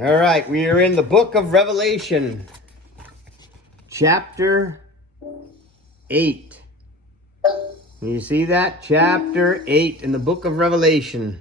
All right, we are in the book of Revelation, chapter 8. You see that? Chapter 8 in the book of Revelation.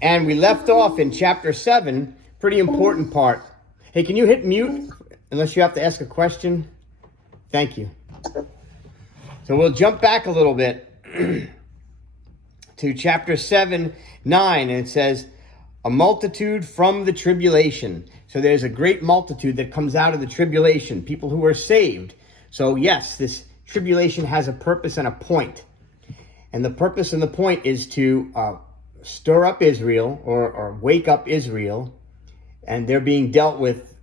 And we left off in chapter 7, pretty important part. Hey, can you hit mute unless you have to ask a question? Thank you. So we'll jump back a little bit to chapter 7, 9, and it says, a multitude from the tribulation. So there's a great multitude that comes out of the tribulation, people who are saved. So yes, this tribulation has a purpose and a point. And the purpose and the point is to stir up Israel or wake up Israel. And they're being dealt with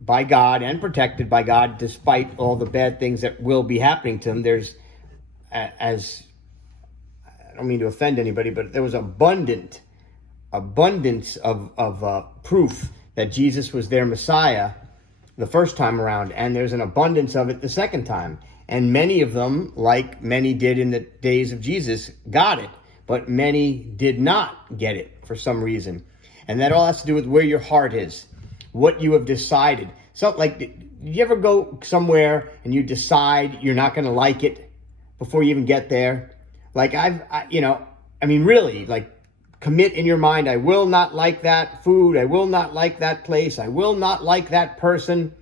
by God and protected by God despite all the bad things that will be happening to them. There's, as I don't mean to offend anybody, but there was abundance of proof that Jesus was their Messiah the first time around, and there's an abundance of it the second time. And many of them, like many did in the days of Jesus, got it, but many did not get it for some reason. And that all has to do with where your heart is, what you have decided. So, like, did you ever go somewhere and you decide you're not going to like it before you even get there? Like, really, like, commit in your mind, I will not like that food, I will not like that place, I will not like that person.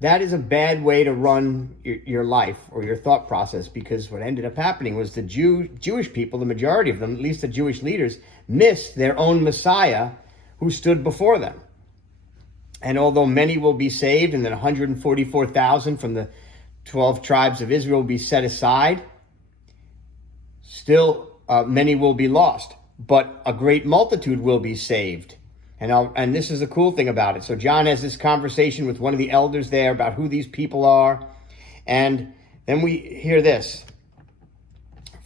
That is a bad way to run your life or your thought process, because what ended up happening was the Jewish people, the majority of them, at least the Jewish leaders, missed their own Messiah who stood before them. And although many will be saved, and then 144,000 from the 12 tribes of Israel will be set aside, still many will be lost. But a great multitude will be saved. And this is the cool thing about it. So John has this conversation with one of the elders there about who these people are. And then we hear this.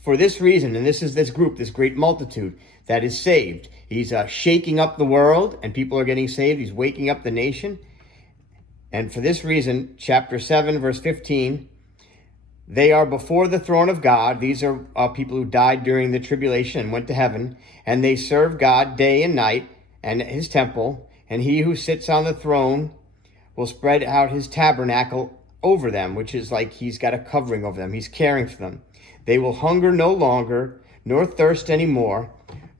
For this reason, and this is this group, this great multitude that is saved. He's shaking up the world and people are getting saved. He's waking up the nation. And for this reason, chapter 7, verse 15, they are before the throne of God. These are people who died during the tribulation and went to heaven. And they serve God day and night and his temple. And he who sits on the throne will spread out his tabernacle over them, which is like he's got a covering over them. He's caring for them. They will hunger no longer, nor thirst any more,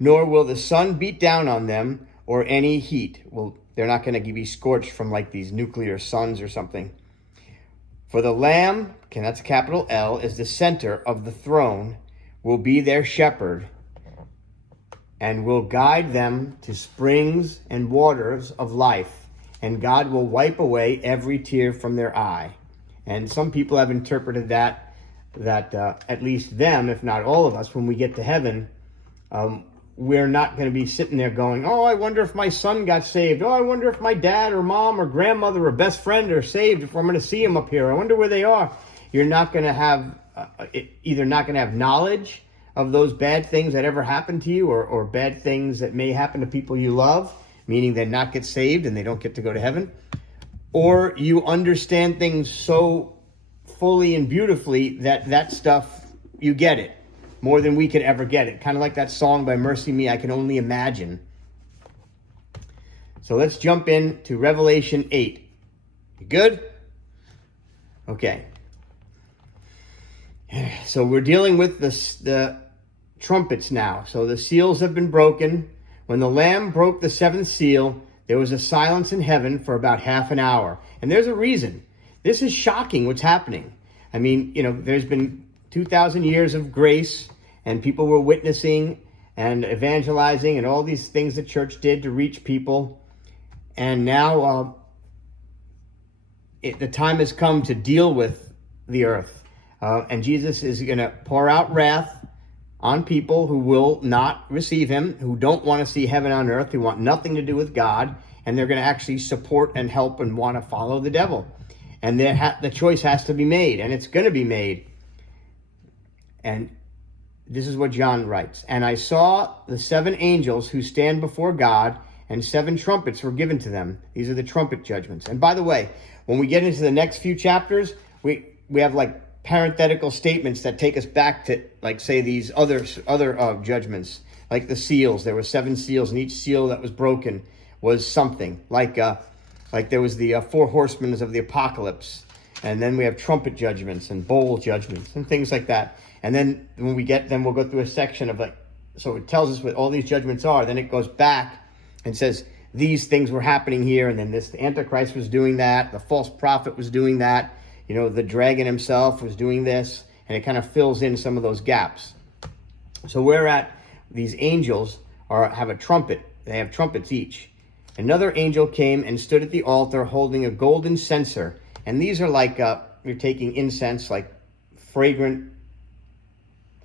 nor will the sun beat down on them or any heat. Well, they're not going to be scorched from like these nuclear suns or something. For the Lamb, and that's capital L, is the center of the throne, will be their shepherd, and will guide them to springs and waters of life. And God will wipe away every tear from their eye. And some people have interpreted that at least them, if not all of us, when we get to heaven, we're not going to be sitting there going, oh, I wonder if my son got saved. Oh, I wonder if my dad or mom or grandmother or best friend are saved, if I'm going to see them up here. I wonder where they are. You're not going to have, either not going to have knowledge of those bad things that ever happened to you, or bad things that may happen to people you love, meaning they not get saved and they don't get to go to heaven. Or you understand things so fully and beautifully that stuff, you get it. More than we could ever get it. Kind of like that song by Mercy Me, I Can Only Imagine. So let's jump into Revelation 8. You good? Okay. So we're dealing with the trumpets now. So the seals have been broken. When the Lamb broke the seventh seal, there was a silence in heaven for about half an hour. And there's a reason. This is shocking what's happening. I mean, there's been 2,000 years of grace, and people were witnessing and evangelizing and all these things the church did to reach people. And now the time has come to deal with the earth. And Jesus is going to pour out wrath on people who will not receive him, who don't want to see heaven on earth, who want nothing to do with God, and they're going to actually support and help and want to follow the devil. And the choice has to be made, and it's going to be made. And this is what John writes. And I saw the 7 angels who stand before God, and 7 trumpets were given to them. These are the trumpet judgments. And by the way, when we get into the next few chapters, we have like parenthetical statements that take us back to, like, say, these other judgments, like the seals. There were 7 seals, and each seal that was broken was something like there was the four horsemen of the apocalypse, and then we have trumpet judgments and bowl judgments and things like that. And then when we'll go through a section of so it tells us what all these judgments are. Then it goes back and says these things were happening here, and then the Antichrist was doing that, the false prophet was doing that, the dragon himself was doing this, and it kind of fills in some of those gaps. So we're at these angels have a trumpet. They have trumpets each. Another angel came and stood at the altar holding a golden censer. And these are like, you're taking incense, like fragrant,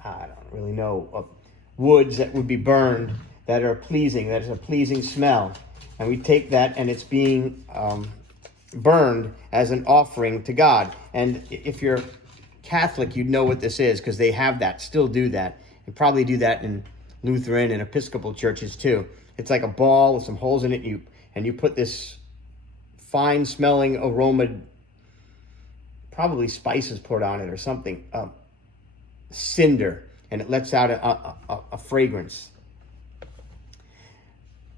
I don't really know, woods that would be burned that are pleasing, that is a pleasing smell. And we take that and it's being burned as an offering to God. And if you're Catholic, you'd know what this is because they have that, still do that. And probably do that in Lutheran and Episcopal churches too. It's like a ball with some holes in it, and you put this fine smelling aroma, probably spices poured on it or something, cinder, and it lets out a fragrance.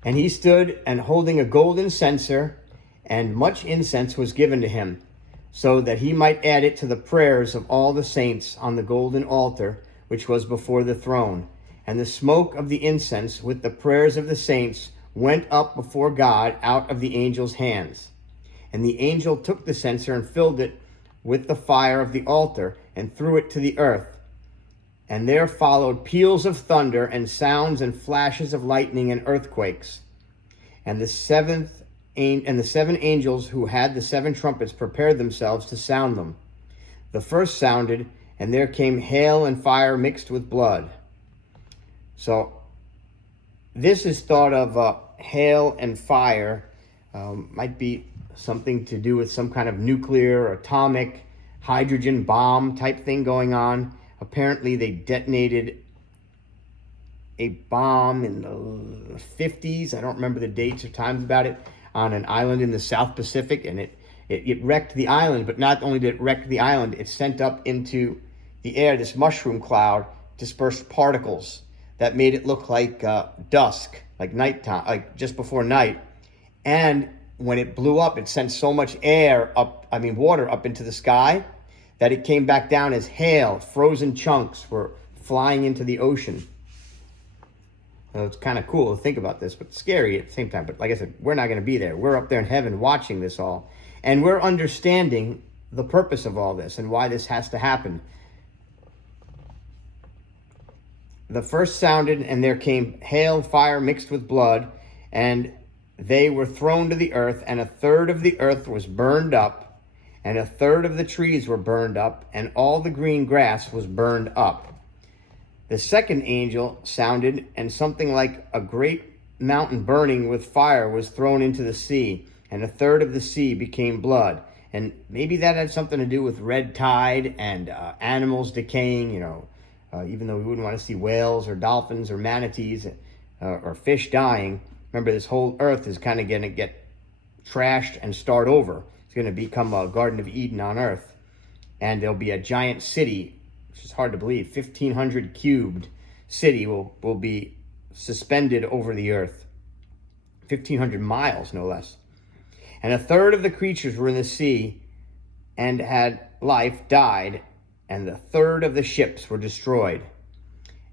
And he stood and holding a golden censer, and much incense was given to him, so that he might add it to the prayers of all the saints on the golden altar, which was before the throne. And the smoke of the incense with the prayers of the saints went up before God out of the angel's hands. And the angel took the censer and filled it with the fire of the altar and threw it to the earth. And there followed peals of thunder and sounds and flashes of lightning and earthquakes. And the seven angels who had the seven trumpets prepared themselves to sound them. The first sounded, and there came hail and fire mixed with blood. So this is thought of hail and fire, might be something to do with some kind of nuclear, atomic, hydrogen bomb type thing going on. Apparently they detonated a bomb in the 50s. I don't remember the dates or times about it, on an island in the South Pacific, and it wrecked the island. But not only did it wreck the island, it sent up into the air this mushroom cloud, dispersed particles that made it look like dusk, like nighttime, like just before night. And when it blew up, it sent so much water up into the sky that it came back down as hail. Frozen chunks were flying into the ocean. So it's kind of cool to think about this, but scary at the same time. But like I said, we're not going to be there. We're up there in heaven watching this all. And we're understanding the purpose of all this and why this has to happen. The first sounded, and there came hail, fire mixed with blood, and they were thrown to the earth, and a third of the earth was burned up, and a third of the trees were burned up, and all the green grass was burned up. The second angel sounded, and something like a great mountain burning with fire was thrown into the sea, and a third of the sea became blood. And maybe that had something to do with red tide and animals decaying, even though we wouldn't want to see whales or dolphins or manatees or fish dying. Remember, this whole earth is kind of going to get trashed and start over. It's going to become a Garden of Eden on earth. And there'll be a giant city, which is hard to believe, 1,500 cubed city will be suspended over the earth. 1,500 miles, no less. And a third of the creatures were in the sea and had life died, and the third of the ships were destroyed.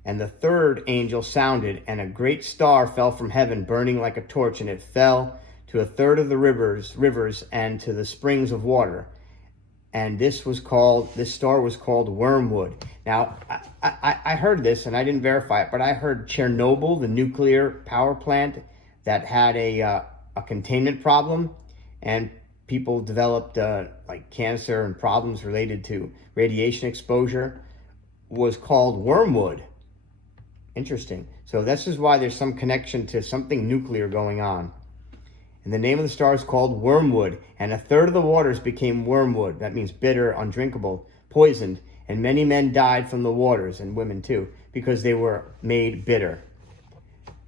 And the third angel sounded, and a great star fell from heaven, burning like a torch, and it fell to a third of the rivers and to the springs of water. And this star was called Wormwood. Now, I heard this, and I didn't verify it, but I heard Chernobyl, the nuclear power plant that had a containment problem, and people developed like cancer and problems related to radiation exposure, was called Wormwood. Interesting. So this is why there's some connection to something nuclear going on. And the name of the star is called Wormwood, and a third of the waters became wormwood. That means bitter, undrinkable, poisoned, and many men died from the waters, and women too, because they were made bitter.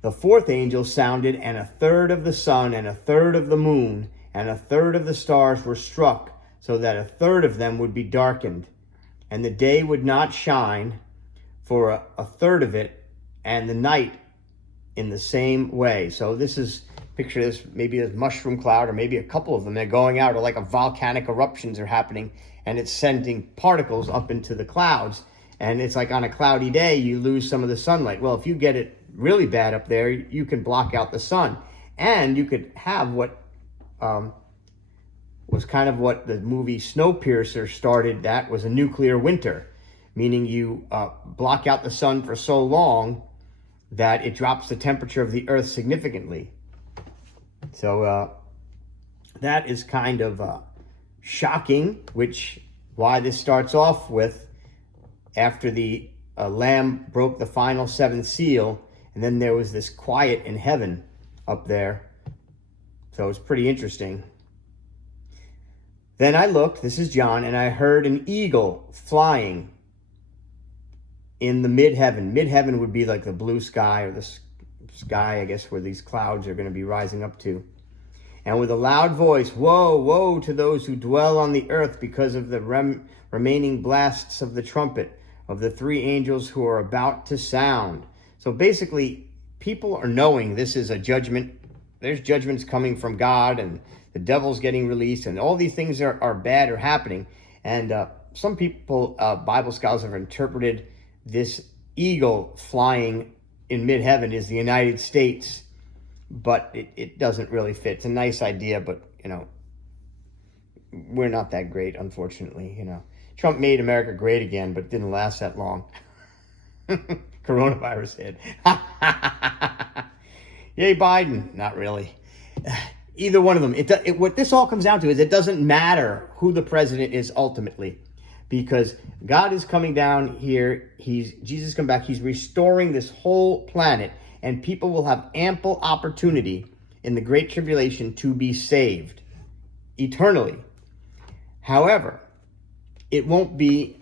The fourth angel sounded, and a third of the sun, and a third of the moon, and a third of the stars were struck, so that a third of them would be darkened. And the day would not shine for a third of it, and the night in the same way. So this is picture this, maybe a mushroom cloud or maybe a couple of them. They're going out, or like a volcanic eruptions are happening, and it's sending particles up into the clouds. And it's like on a cloudy day, you lose some of the sunlight. Well, if you get it really bad up there, you can block out the sun. And you could have what was kind of what the movie Snowpiercer started. That was a nuclear winter, meaning you block out the sun for so long that it drops the temperature of the earth significantly. So that is kind of shocking, why this starts off with, after the Lamb broke the final seventh seal, and then there was this quiet in heaven up there. So it's pretty interesting. Then I looked, this is John, and I heard an eagle flying in the mid-heaven. Mid-heaven would be like the blue sky, or the sky, I guess, where these clouds are going to be rising up to. And with a loud voice, woe, woe to those who dwell on the earth because of the remaining blasts of the trumpet of the three angels who are about to sound. So basically, people are knowing this is a judgment. There's judgments coming from God, and the devil's getting released, and all these things are bad or happening. And some people, Bible scholars, have interpreted this eagle flying in mid-heaven is the United States, but it doesn't really fit. It's a nice idea, but, we're not that great, unfortunately, Trump made America great again, but it didn't last that long. Coronavirus hit. Yay, Biden. Not really. Either one of them. What this all comes down to is it doesn't matter who the president is ultimately, because God is coming down here. Jesus come back. He's restoring this whole planet, and people will have ample opportunity in the Great Tribulation to be saved eternally. However, it won't be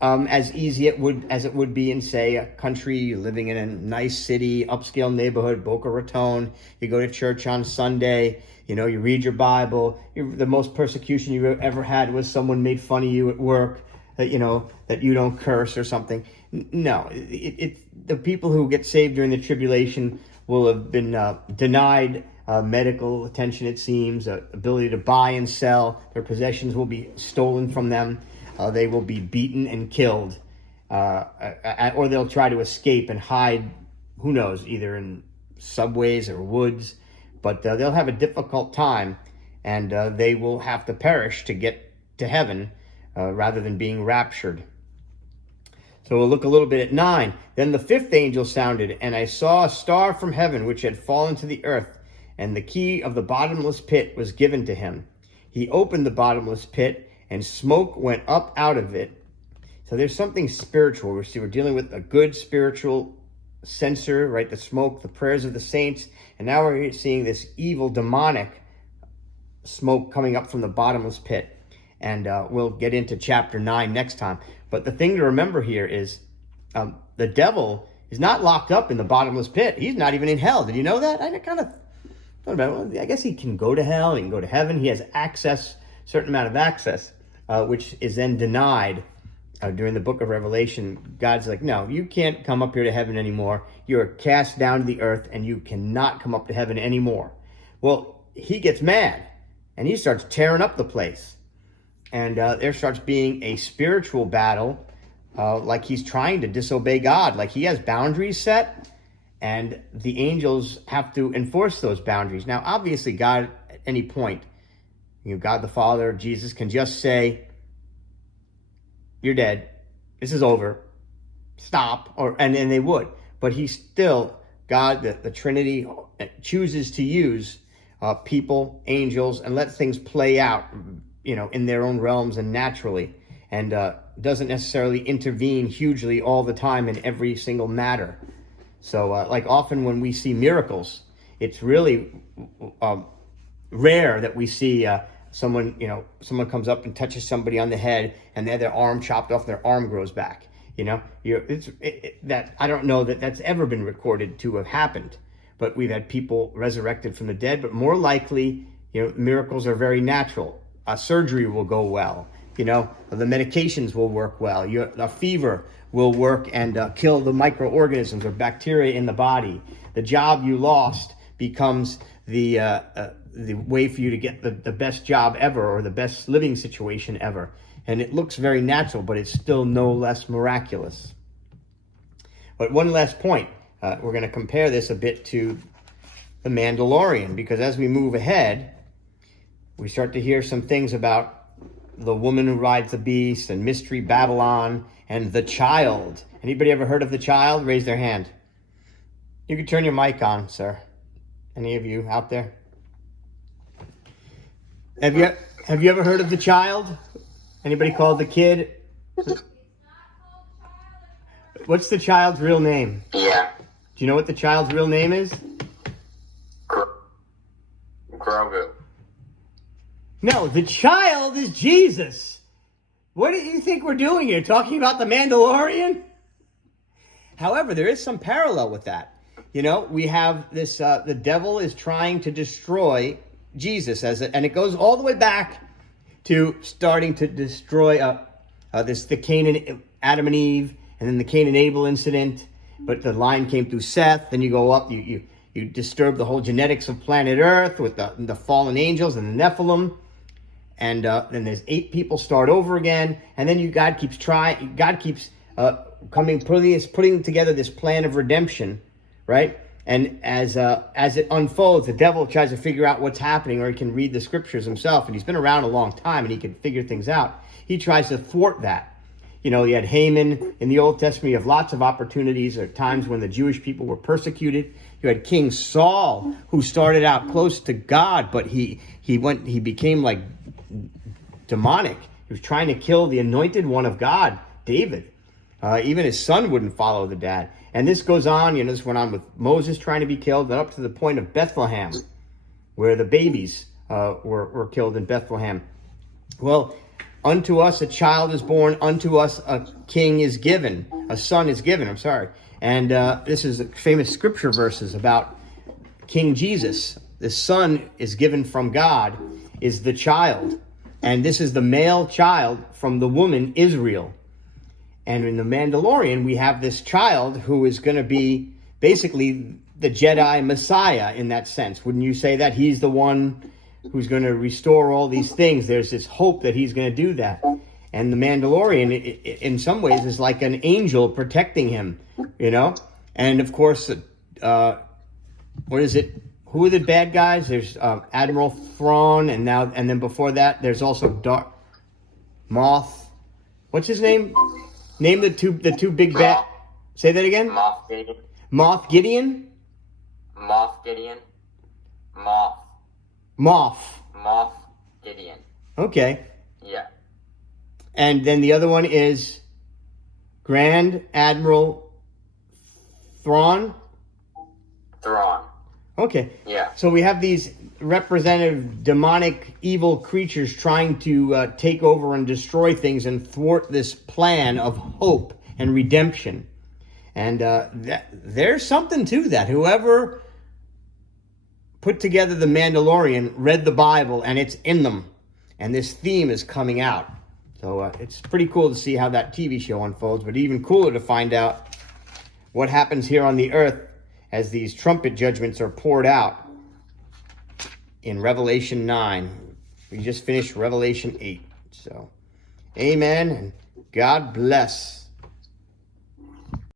as easy as it would be in, say, a country living in a nice city, upscale neighborhood, Boca Raton. You go to church on Sunday, you read your Bible. The most persecution you ever had was someone made fun of you at work, that you don't curse or something. No, the people who get saved during the tribulation will have been denied medical attention, it seems, ability to buy and sell. Their possessions will be stolen from them. They will be beaten and killed, or they'll try to escape and hide, who knows, either in subways or woods. But they'll have a difficult time, and they will have to perish to get to heaven rather than being raptured. So we'll look a little bit at 9. Then the fifth angel sounded, and I saw a star from heaven which had fallen to the earth, and the key of the bottomless pit was given to him. He opened the bottomless pit, and smoke went up out of it. So there's something spiritual. We're dealing with a good spiritual censer, right? The smoke, the prayers of the saints. And now we're seeing this evil, demonic smoke coming up from the bottomless pit. And we'll get into chapter 9 next time. But the thing to remember here is the devil is not locked up in the bottomless pit. He's not even in hell. Did you know that? I kind of thought about it. I guess he can go to hell. He can go to heaven. He has access, certain amount of access. Which is then denied during the book of Revelation. God's like, no, you can't come up here to heaven anymore. You're cast down to the earth, and you cannot come up to heaven anymore. Well, he gets mad, and he starts tearing up the place. And there starts being a spiritual battle, like he's trying to disobey God. Like he has boundaries set, and the angels have to enforce those boundaries. Now, obviously, God, at any point, God the Father, Jesus can just say, you're dead. This is over. Stop. And they would. But he still, God, the Trinity, chooses to use people, angels, and let things play out, in their own realms and naturally, and doesn't necessarily intervene hugely all the time in every single matter. So like often when we see miracles, it's really rare that we see someone comes up and touches somebody on the head, and they have their arm chopped off, their arm grows back. That I don't know that that's ever been recorded to have happened. But we've had people resurrected from the dead. But more likely, miracles are very natural. Surgery will go well. The medications will work well. A fever will work and kill the microorganisms or bacteria in the body. The job you lost becomes the way for you to get the best job ever or the best living situation ever. And it looks very natural, but it's still no less miraculous. But one last point, we're going to compare this a bit to The Mandalorian, because as we move ahead, we start to hear some things about the woman who rides the beast and Mystery Babylon and the child. Anybody ever heard of the child? Raise their hand. You can turn your mic on, sir. Any of you out there? Have you ever heard of the child? Anybody called the kid? What's the child's real name? Yeah. Do you know what the child's real name is? Grogu. No, the child is Jesus. What do you think we're doing here? Talking about the Mandalorian? However, there is some parallel with that. You know, we have this, the devil is trying to destroy Jesus, and it goes all the way back to starting to destroy the Cain, Adam and Eve, and then the Cain and Abel incident. But the line came through Seth. Then you go up, you disturb the whole genetics of planet Earth with the fallen angels and the Nephilim. And then there's 8 people start over again. And then God keeps putting together this plan of redemption, right? And as it unfolds, the devil tries to figure out what's happening, or he can read the scriptures himself. And he's been around a long time, and he can figure things out. He tries to thwart that. You know, you had Haman in the Old Testament. You have lots of opportunities or times when the Jewish people were persecuted. You had King Saul, who started out close to God, but he became like demonic. He was trying to kill the anointed one of God, David. Even his son wouldn't follow the dad. And this goes on, you know, this went on with Moses trying to be killed, and up to the point of Bethlehem, where the babies were killed in Bethlehem. Well, unto us a child is born, unto us a king is given, a son is given, And this is famous scripture verses about King Jesus. The son is given from God, is the child. And this is the male child from the woman Israel. And in The Mandalorian, we have this child who is going to be basically the Jedi Messiah in that sense. Wouldn't you say that? He's the one who's going to restore all these things. There's this hope that he's going to do that. And the Mandalorian, in some ways, is like an angel protecting him, you know? And of course, what is it? Who are the bad guys? There's Admiral Thrawn, and then before that, there's also Darth Moth. What's his name? Name the two big bad. Say that again. Moff Gideon. Moff Gideon. Moff Gideon. Moff. Moff. Moff Gideon. Okay. Yeah. And then the other one is Grand Admiral Thrawn. Thrawn. Okay. Yeah. So we have these representative demonic evil creatures trying to take over and destroy things and thwart this plan of hope and redemption. And there's something to that. Whoever put together The Mandalorian read the Bible, and it's in them. And this theme is coming out. So it's pretty cool to see how that TV show unfolds, but even cooler to find out what happens here on the earth as these trumpet judgments are poured out in Revelation 9. We just finished Revelation 8. So, amen, and God bless.